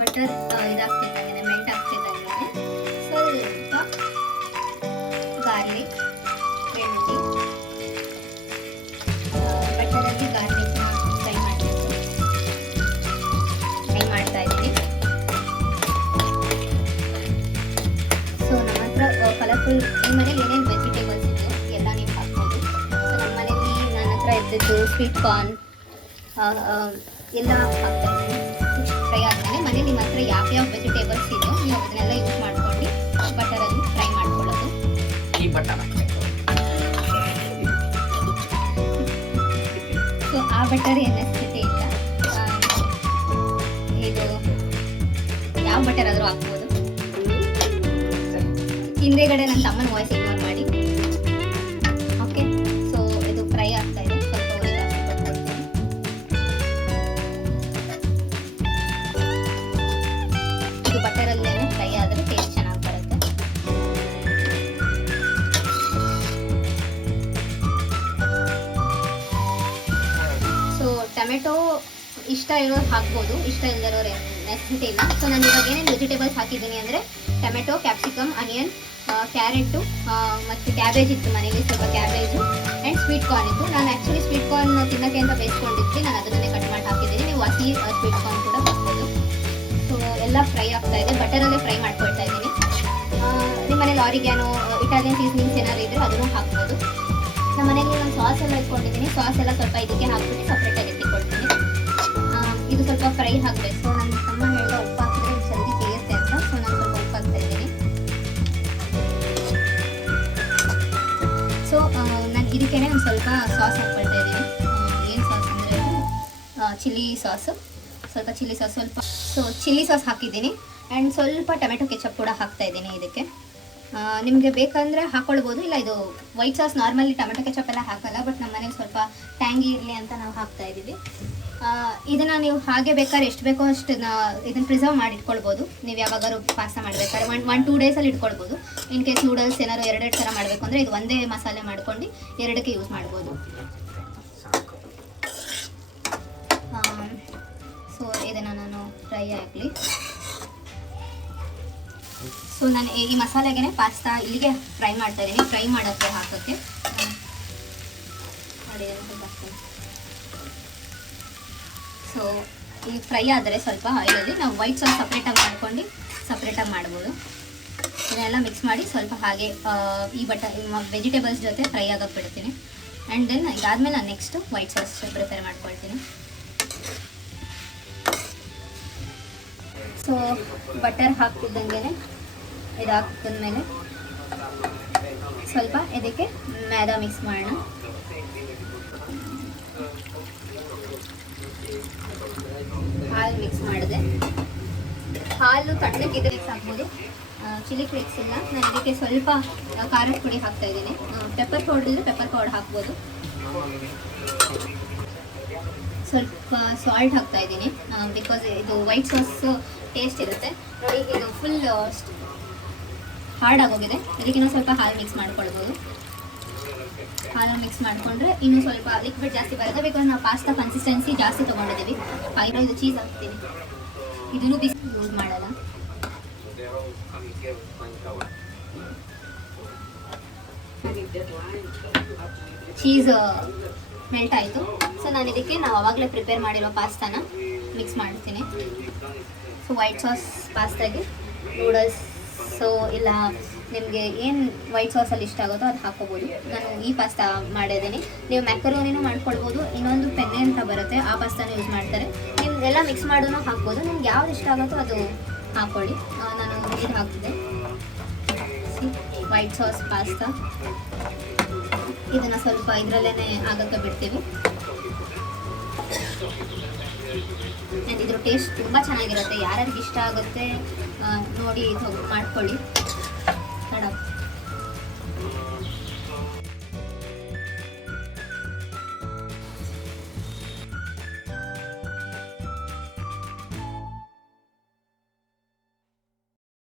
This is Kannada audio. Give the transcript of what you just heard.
ಬಟರ್ ಇದಾಗ್ತಿದ್ದಂಗೆ ಮೆಲ್ಟ್ ಆಗ್ತಿದ್ದಂಗೆ ಸ್ವಲ್ಪ ಗಾರ್ಲಿಕ್, ಬೆಳ್ಳುಳ್ಳಿ, ಬಟರಲ್ಲಿ ಗಾರ್ಲಿಕ್ನ ಫ್ರೈ ಮಾಡ್ತಾ ಇದ್ದೀನಿ. ಸೊ ನಮ್ಮ ಹತ್ರ ಕಲರ್ಫುಲ್ ನಿಮ್ಮ ಮನೇಲಿ ಏನೇನು ವೆಜಿಟೇಬಲ್ಸ್ ಇದೆಯೋ ಎಲ್ಲ ನೀವು ಹಾಕ್ಬೋದು. ಸೊ ನಮ್ಮ ಮನೇಲಿ ನನ್ನ ಹತ್ರ ಇದ್ದಿದ್ದು ಸ್ವೀಟ್ ಕಾರ್ನ್ ಎಲ್ಲ ಹಾಕ್ತಾ ಇದ್ದೀನಿ. ಫ್ರೈ ಆದಮೇಲೆ ಮನೇಲಿ ನಿಮ್ಮ ಹತ್ರ ಯಾವ್ಯಾವ ವೆಜಿಟೇಬಲ್ಸ್ ಇದೆಯೋ ನೀವು ಅದನ್ನೆಲ್ಲ ಯೂಸ್ ಮಾಡ್ಕೊಂಡು ಬಟರಲ್ಲಿ ಫ್ರೈ ಮಾಡ್ಕೊಳ್ಳೋದು. ಈ ಬಟರ್ ಸೊ ಆ ಬಟರ್ ಏನು ನೆಸೆಸಿಟಿ ಇಲ್ಲ, ಇದು ಯಾವ ಬಟರ್ ಆದರೂ ಹಾಕ್ಬೋದು. ಹಿಂದೆಗಡೆ ನನ್ನ ತಮ್ಮನ ವಾಯ್ಸ್ ಇಗ್ನೋರ್ ಮಾಡಿ. ಓಕೆ, ಸೊ ಇದು ಫ್ರೈ ಆಗ್ತಾ ಇದೆ. ಸ್ವಲ್ಪ ಉರಿ ಜಾಸ್ತಿ ಕೊಡ್ತಾ ಇದ್ದೀನಿ. ಇದು ಬಟರಲ್ಲೇ ಫ್ರೈ ಆದರೆ ಟೇಸ್ಟ್ ಚೆನ್ನಾಗಿ ಬರುತ್ತೆ. ಸೊ ಟೊಮೆಟೊ ಇಷ್ಟ ಇರೋರು ಹಾಕ್ಬೋದು, ಇಷ್ಟ ಇಲ್ಲದಿರೋರು ನೆಸೆಸಿಟಿ ಇಲ್ಲ. ಸೊ ನಾನು ಇವಾಗ ಏನೇನು ವೆಜಿಟೇಬಲ್ಸ್ ಹಾಕಿದ್ದೀನಿ ಅಂದರೆ ಟೊಮೆಟೊ, ಕ್ಯಾಪ್ಸಿಕಮ್, ಆನಿಯನ್, ಕ್ಯಾರೆಟು ಮತ್ತು ಕ್ಯಾಬೇಜ್ ಇತ್ತು ಮನೇಲಿ, ಸ್ವಲ್ಪ ಕ್ಯಾಬೇಜು ಆ್ಯಂಡ್ ಸ್ವೀಟ್ ಕಾರ್ನ್ ಇತ್ತು. ನಾನು ಆ್ಯಕ್ಚುಲಿ ಸ್ವೀಟ್ ಕಾರ್ನ್ ತಿನ್ನೋಕ್ಕೆ ಅಂತ ಬೇಯಿಸ್ಕೊಂಡಿದ್ದೆ, ನಾನು ಅದನ್ನೇ ಕಟ್ ಮಾಡಿ ಹಾಕಿದ್ದೀನಿ. ನೀವು ಹಸಿ ಸ್ವೀಟ್ ಕಾರ್ನ್ ಕೂಡ ಹಾಕ್ಬೋದು. ಸೊ ಎಲ್ಲ ಫ್ರೈ ಆಗ್ತಾ ಇದೆ, ಬಟರಲ್ಲೇ ಫ್ರೈ ಮಾಡ್ಕೊಳ್ತಾ ಇದ್ದೀನಿ. ನಿಮ್ಮ ಮನೇಲಿ ಆರಿಗ್ಯಾನೋ, ಇಟಾಲಿಯನ್ ಸೀಸನಿಂಗ್ಸ್ ಏನಾದ್ರು ಇದ್ದರೆ ಅದನ್ನು ಹಾಕ್ಬೋದು. ನಮ್ಮ ಮನೇಲಿ ನಾನು ಸಾಸ್ ಎಲ್ಲ ಇಟ್ಕೊಂಡಿದ್ದೀನಿ. ಸಾಸ್ ಎಲ್ಲ ಸ್ವಲ್ಪ ಇದಕ್ಕೆ ಹಾಕ್ಬಿಟ್ಟು ಸಪ್ರೇಟಾಗಿ ಎತ್ತಿಕೊಳ್ತೀನಿ. ಇದು ಸ್ವಲ್ಪ ಫ್ರೈ ಆಗಬೇಕು. ಸೊ ನನ್ನ ತಮ್ಮ ಹೇಳಿದ ಉಪ್ಪು ಹಾಕಿದ್ರೆ ಜಲ್ದಿ ಬೇಯುತ್ತೆ ಅಂತ. ಸೊ ನಾನು ಸ್ವಲ್ಪ ಉಪ್ಪು ಹಾಕ್ತಾ ಇದ್ದೀನಿ. ಸೊ ನಾನು ಇದಕ್ಕೇನೆ ಒಂದು ಸ್ವಲ್ಪ ಸಾಸ್ ಹಾಕ್ಕೊಳ್ತಾ ಇದ್ದೀನಿ. ಏನು ಸಾಸ್ ಅಂದರೆ ಚಿಲ್ಲಿ ಸಾಸು, ಸ್ವಲ್ಪ ಚಿಲ್ಲಿ ಸಾಸ್ ಸ್ವಲ್ಪ. ಸೊ ಚಿಲ್ಲಿ ಸಾಸ್ ಹಾಕಿದ್ದೀನಿ ಆ್ಯಂಡ್ ಸ್ವಲ್ಪ ಟೊಮೆಟೊ ಕೆಚಪ್ ಕೂಡ ಹಾಕ್ತಾ ಇದ್ದೀನಿ ಇದಕ್ಕೆ. ನಿಮಗೆ ಬೇಕಂದರೆ ಹಾಕ್ಕೊಳ್ಬೋದು, ಇಲ್ಲ ಇದು white sauce normally tomato ketchup ಎಲ್ಲ ಹಾಕಲ್ಲ, ಬಟ್ ನಮ್ಮ ಮನೇಲಿ ಸ್ವಲ್ಪ ಟ್ಯಾಂಗಿ ಇರಲಿ ಅಂತ ನಾವು ಹಾಕ್ತಾ ಇದ್ದೀವಿ. ಇದನ್ನು ನೀವು ಹಾಗೆ ಬೇಕಾದ್ರೆ ಎಷ್ಟು ಬೇಕೋ ಅಷ್ಟು ಇದನ್ನು ಪ್ರಿಸರ್ವ್ ಮಾಡಿ ಇಟ್ಕೊಳ್ಬೋದು. ನೀವು ಯಾವಾಗಾದ್ರು ಪಾಸ್ತಾ ಮಾಡಬೇಕಾದ್ರೆ 1-2 ಡೇಸಲ್ಲಿ ಇಟ್ಕೊಳ್ಬೋದು. ಇನ್ ಕೇಸ್ ನೂಡಲ್ಸ್ ಏನಾದ್ರು 2 ಥರ ಮಾಡಬೇಕು ಅಂದರೆ ಇದು ಒಂದೇ ಮಸಾಲೆ ಮಾಡ್ಕೊಂಡು 2ಕ್ಕೆ ಯೂಸ್ ಮಾಡ್ಬೋದು. ಸೊ ಇದನ್ನು ನಾನು ಫ್ರೈ ಆಗಲಿ. ಸೊ ನಾನು ಈ ಮಸಾಲೆಗೆ ಪಾಸ್ತಾ ಇಲ್ಲಿಗೆ ಫ್ರೈ ಮಾಡ್ತಾ ಇದ್ದೀನಿ. ಫ್ರೈ ಮಾಡೋಕ್ಕೆ ಹಾಕೋಕ್ಕೆ ಸೊ ಈ ಫ್ರೈ ಆದರೆ ಸ್ವಲ್ಪ ಆಯಿಲಲ್ಲಿ ನಾವು ವೈಟ್ ಸಾಸ್ ಸಪ್ರೇಟಾಗಿ ಮಾಡ್ಕೊಂಡು ಸಪ್ರೇಟಾಗಿ ಮಾಡ್ಬೋದು. ಇದನ್ನೆಲ್ಲ ಮಿಕ್ಸ್ ಮಾಡಿ ಸ್ವಲ್ಪ ಹಾಗೆ ಈ ವೆಜಿಟೇಬಲ್ಸ್ ಜೊತೆ ಫ್ರೈ ಆಗೋಕ್ಕೆ ಬಿಡ್ತೀನಿ. ಆ್ಯಂಡ್ ದೆನ್ ಇದಾದಮೇಲೆ ನಾನು ನೆಕ್ಸ್ಟು ವೈಟ್ ಸಾಸ್ ಪ್ರಿಪೇರ್ ಮಾಡ್ಕೊಳ್ತೀನಿ. ಸೊ ಬಟರ್ ಹಾಕ್ತಿದ್ದಂಗೆ ಇದಾಗ್ತಿದ್ಮೇಲೆ ಸ್ವಲ್ಪ ಇದಕ್ಕೆ ಮೈದಾ ಮಿಕ್ಸ್ ಮಾಡೋಣ. ಹಾಲು ಮಿಕ್ಸ್ ಮಾಡಿದೆ. ಹಾಲು ತಣ್ಣಕ್ಕಿದ್ರೆ ಮಿಕ್ಸ್ ಹಾಕ್ಬೋದು. ಚಿಲ್ಲಿ ಫ್ಲೇಕ್ಸ್ ಇಲ್ಲ, ನಾನು ಇದಕ್ಕೆ ಸ್ವಲ್ಪ ಖಾರದ ಪುಡಿ ಹಾಕ್ತಾ ಇದ್ದೀನಿ. ಪೆಪ್ಪರ್ ಪೌಡರ್ ಇದ್ದರೆ ಪೆಪ್ಪರ್ ಪೌಡರ್ ಹಾಕ್ಬೋದು. ಸ್ವಲ್ಪ ಸಾಲ್ಟ್ ಹಾಕ್ತಾ ಇದ್ದೀನಿ ಬಿಕಾಸ್ ಇದು ವೈಟ್ ಸಾಸ್ ಟೇಸ್ಟ್ ಇರುತ್ತೆ. ನೋಡಿ ಇದು ಫುಲ್ ಹಾರ್ಡ್ ಆಗೋಗಿದೆ, ಇದಕ್ಕೆ ಇನ್ನೂ ಸ್ವಲ್ಪ ಹಾಲು ಮಿಕ್ಸ್ ಮಾಡ್ಕೊಳ್ಬೋದು. ಹಾಲು ಮಿಕ್ಸ್ ಮಾಡಿಕೊಂಡ್ರೆ ಇನ್ನೂ ಸ್ವಲ್ಪ ಲಿಕ್ವಿಡ್ ಜಾಸ್ತಿ ಬರುತ್ತೆ, ಬಿಕಾಸ್ ನಾವು ಪಾಸ್ತಾ ಕನ್ಸಿಸ್ಟೆನ್ಸಿ ಜಾಸ್ತಿ ತೊಗೊಂಡಿದ್ದೀವಿ. ಇದು ಚೀಸ್ ಹಾಕ್ತೀನಿ, ಇದನ್ನು ಬಿಸಿ ಯೂಸ್ ಮಾಡಲ್ಲ. ಚೀಸ್ ಮೆಲ್ಟ್ ಆಯಿತು. ಸೊ ನಾನು ಇದಕ್ಕೆ ನಾವು ಆವಾಗಲೇ ಪ್ರಿಪೇರ್ ಮಾಡಿರೋ ಪಾಸ್ತಾನ ಮಿಕ್ಸ್ ಮಾಡ್ತೀನಿ. ಸೊ ವೈಟ್ ಸಾಸ್ ಪಾಸ್ತಾಗೆ ನೂಡಲ್ಸ್ ಸೊ ಇಲ್ಲ ನಿಮಗೆ ಏನು ವೈಟ್ ಸಾಸಲ್ಲಿ ಇಷ್ಟ ಆಗುತ್ತೋ ಅದು ಹಾಕ್ಕೋಬೋದು. ನಾನು ಈ ಪಾಸ್ತಾ ಮಾಡಿದ್ದೀನಿ. ನೀವು ಮ್ಯಾಕರೋನಿನೂ ಮಾಡ್ಕೊಳ್ಬೋದು, ಇನ್ನೊಂದು ಪೆನ್ನೆ ಅಂತ ಬರುತ್ತೆ ಆ ಪಾಸ್ತಾನ ಯೂಸ್ ಮಾಡ್ತಾರೆ. ನಿಮ್ದೆಲ್ಲ ಮಿಕ್ಸ್ ಮಾಡೋನು ಹಾಕ್ಬೋದು, ನಿಮ್ಗೆ ಯಾವ್ದು ಇಷ್ಟ ಆಗುತ್ತೋ ಅದು ಹಾಕ್ಕೊಳ್ಳಿ. ನಾನು ಇದು ಹಾಕ್ತಿದ್ದೆ ವೈಟ್ ಸಾಸ್ ಪಾಸ್ತಾ. ಇದನ್ನು ಸ್ವಲ್ಪ ಇದರಲ್ಲೇ ಆಗೋಕ್ಕೆ ಬಿಡ್ತೀವಿ. ಆ್ಯಂಡ್ ಇದ್ರ ಟೇಸ್ಟ್ ತುಂಬ ಚೆನ್ನಾಗಿರುತ್ತೆ. ಯಾರ್ಯಾರಿಗೆ ಇಷ್ಟ ಆಗುತ್ತೆ ನೋಡಿ ಮಾಡ್ಕೊಳ್ಳಿ.